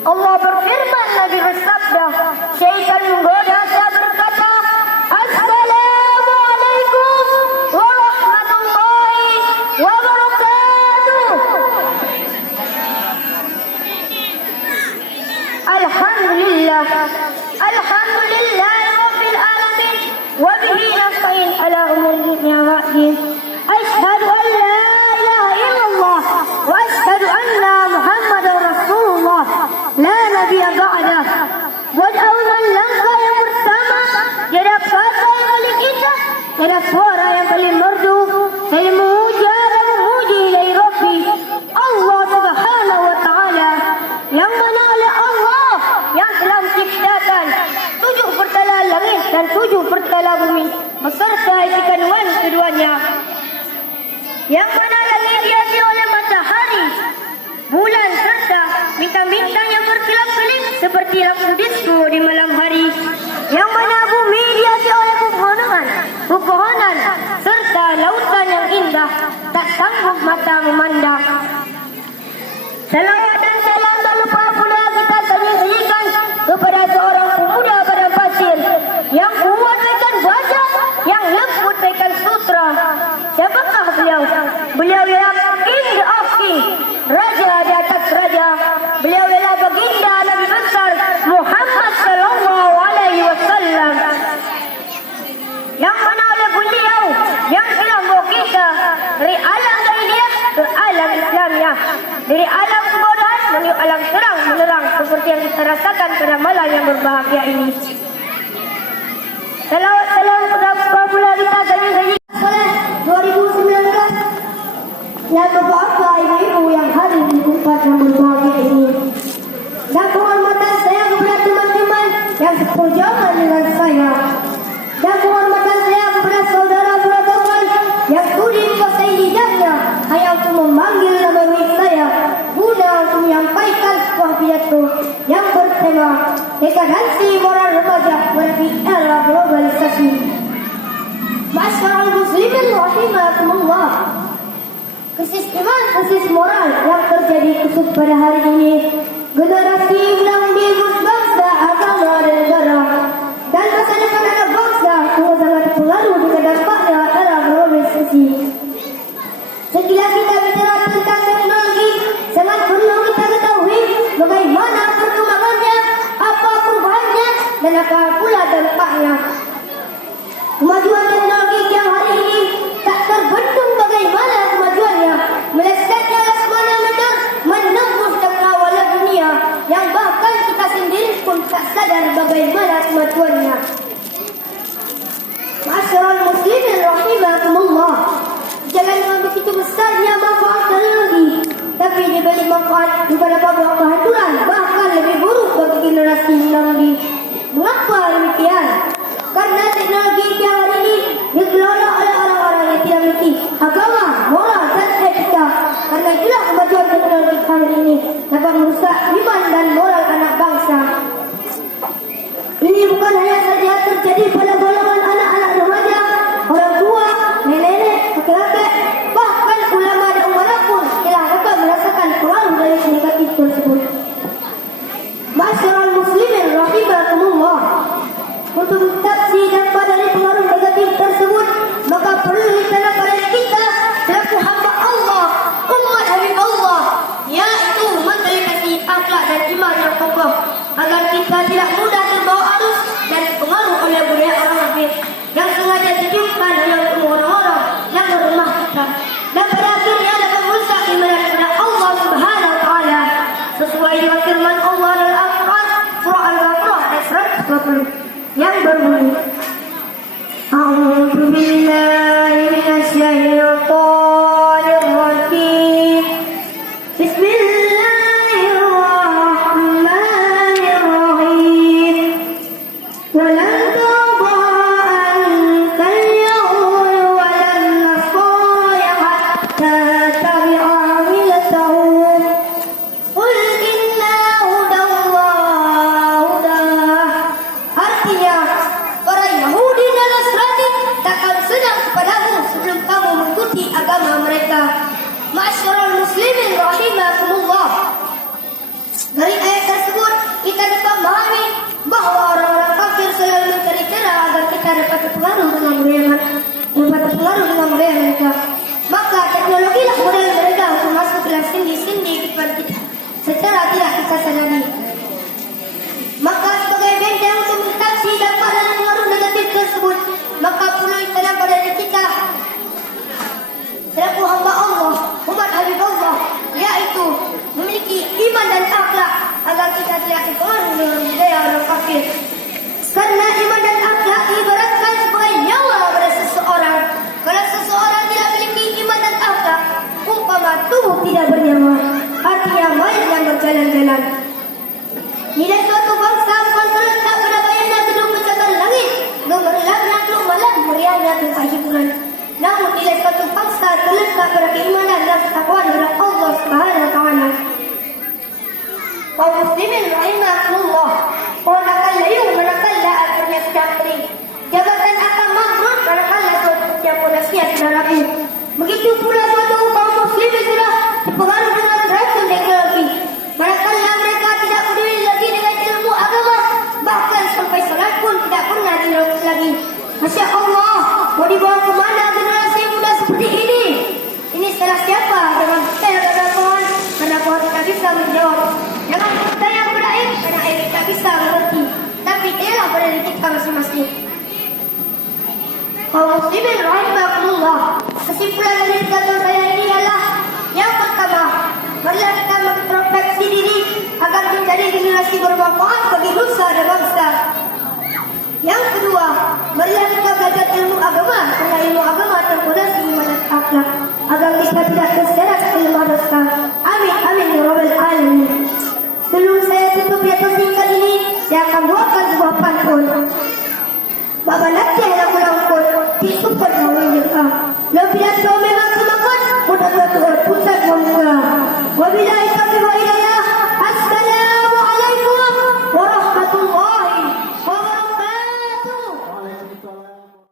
Allah berfirman, Nabi bersabda, syaitan menggoda saya berkata, Assalamualaikum warahmatullahi wabarakatuh. Alhamdulillah, Alhamdulillah Rabbil Alamin, wa bihi nasta'in ala umuri dunya wa'din. Ashhadu an la ilaha illallah wa ashhadu anna Muhammadar Rasulullah la nabiyya ba'dah. Buat awal langkah yang pertama, tiada kata yang paling indah, tiada suara yang paling merdu, saya memuja dan memuji dari Rabbi Allah Subhanahu wa Ta'ala, yang mana oleh Allah yang telah menciptakan 7 pertala langit dan 7 pertala bumi beserta isi kandungan keduanya, yang mana langit dihiasi oleh matahari, bulan serta bintang-bintang yang berkelap-kelip seperti lampu disko di malam hari, yang mana bumi dihiasi oleh pepohonan serta lautan yang indah tak sanggup mata memandang. Salawat dan salam tak lupa pula kita sajikan kepada seorang pemuda padang pasir yang kuat bagaikan baja, yang lembut bagaikan sutra. Siapakah beliau? Beliau ialah King of King, raja di atas raja. Beliau ialah baginda Nabi besar Muhammad sallallahu alaihi wasallam, yang mana oleh beliau yang telah membawa kita dari alam jahiliyah ke alam Islamiah, dari alam kebodohan menuju alam terang menerang seperti yang kita rasakan pada malam yang berbahagia ini. Salawat salam kepada pula kita saja 2019 yang bapak ibu yang hadir di tempat yang berbahagia ini, dan penghormatan saya kepada teman-teman yang seperjuangan dengan saya, dan penghormatan saya kepada saudara-saudara yang sudi kuasai lidahnya hanya untuk memanggil nama baik saya guna untuk menyampaikan sebuah pidato yang bertema dekadansi moral remaja pada era globalisasi. Masyarakat muslimin rahimakumullah, krisis iman, krisis moral yang terjadi khusus pada hari ini, generasi yang diurus bangsa, agama dan negara, dan masa depan anak bangsa semua sangat terpengaruh dengan dampaknya era globalisasi. Sekilas kita bicara tentang teknologi, sangat perlu kita ketahui bagaimana perkembangannya, apa perubahannya, dan apa pula dampaknya. Kemajuan teknologi yang hari ini tak terbendung bagaimana kemajuannya, melesatnya alas mana-mana menembus cakrawala dunia yang bahkan kita sendiri pun tak sadar bagaimana kemajuannya. Masyarakat muslimin rahimakumullah, jangan dengan begitu besarnya manfaat teknologi, tapi di balik manfaat daripada kehancuran bahkan lebih buruk bagi generasi nanti. Mengapa demikian? Karena teknologi yang hari ini dikelola oleh orang-orang yang tidak memiliki agama, moral dan etika. Karena itulah kemajuan teknologi hari ini dapat merusak iman dan moral anak bangsa. Ini bukan hanya saja terjadi pada golongan anak-anak remaja, orang tua, nenek-nenek, kakek-kakek, bahkan ulama dan umara pun telah dapat merasakan pengaruh dari negatif tersebut. Masyarakat muslimin rahimakumullah, untuk mengatasi dampak dari pengaruh negatif tersebut, maka perlu ditanamkan kita selaku hamba Allah, umat Habib Allah, yaitu menteri akhlak dan iman yang kokoh, agar kita tidak mudah terbawa arus dan pengaruh oleh budaya orang kafir yang sengaja ditiupkan oleh orang-orang yang berlemah kita, dan pada akhirnya dapat merusak iman kepada Allah Subhanahu wa Ta'ala, sesuai dengan firman Allah dalam Al-Quran surah Al-Baqarah ayat 120 yang berbunyi, A'udzu billahi minasyaitonir rajim. Bismillahirrahmanirrahim. Walan tarda anka al-yahud walan nasara hatta tabi'a millatahum. Qul inna hudallahi hudah. Artinya, para Yahudi dan Nasrani takkan senang kepadamu sebelum kamu mengikuti agama mereka. Masyarakat muslimin rahimakumullah, dari ayat tersebut dapat memahami bahwa orang-orang kafir selalu mencari cara agar kita dapat terpengaruh dengan budaya mereka. Maka teknologilah modal mereka untuk masuk ke dalam sendi-sendi kehidupan kita secara tidak kita sadari. Maka sebagai benteng untuk mengatasi dampak dan pengaruh negatif tersebut, maka perlu ditanam pada diri kita selaku hamba Allah, umat Habib Allah, yaitu memiliki iman dan akhlak agar kita tidak terpengaruh dengan budaya orang kafir. Karena iman dan akhlak ibaratkan sebagai nyawa pada seseorang. Kalau seseorang tidak memiliki iman dan akhlak, umpama tubuh tidak bernyawa, artinya mayat yang berjalan-jalan. Nilai suatu bangsa bukan terletak pada bayangnya gedung pencakar langit, gemerlap nakhluk malam meriahnya tempat hiburan. Namun nilai suatu bangsa terletak pada keimanan dan ketakwaan kepada Allah Subhanahu wa taala. Kaum muslimin rahimakumullah, ponakan layu manakala akhirnya sedang kering. Jabatan akan makmur manakala suatu pondasinya sudah rapuh. Begitu pula suatu kaum muslimin sudah dipengaruhi dengan racun teknologi. Manakala mereka tidak peduli lagi dengan ilmu agama, bahkan sampai salat pun tidak pernah dilakukan lagi. Masya Allah, mau dibawa ke mana generasi muda seperti ini? Ini salah siapa? Dengan saya kepada Tuhan, karena Tuhan tidak bisa menjawab. Jangan bertanya kepada air, karena air tidak bisa mengerti. Tapi ialah pada diri kita masing-masing. Kaum muslimin rahimakumullah, kesimpulan dari kata saya ini adalah yang pertama, marilah kita mengintrospeksi diri agar menjadi generasi bermanfaat bagi nusa dan bangsa. Yang kedua, marilah kita belajar ilmu agama, karena ilmu agama terpondasi iman dan akhlak, agar kita tidak terseret ilmu dosa. Amin amin ya rabbal alamin. Sebelum saya tutup pidato singkat ini, saya akan bawakan sebuah pantun. Bapa Naceh yang melangkut, disupport mawin jeka. Lo pidato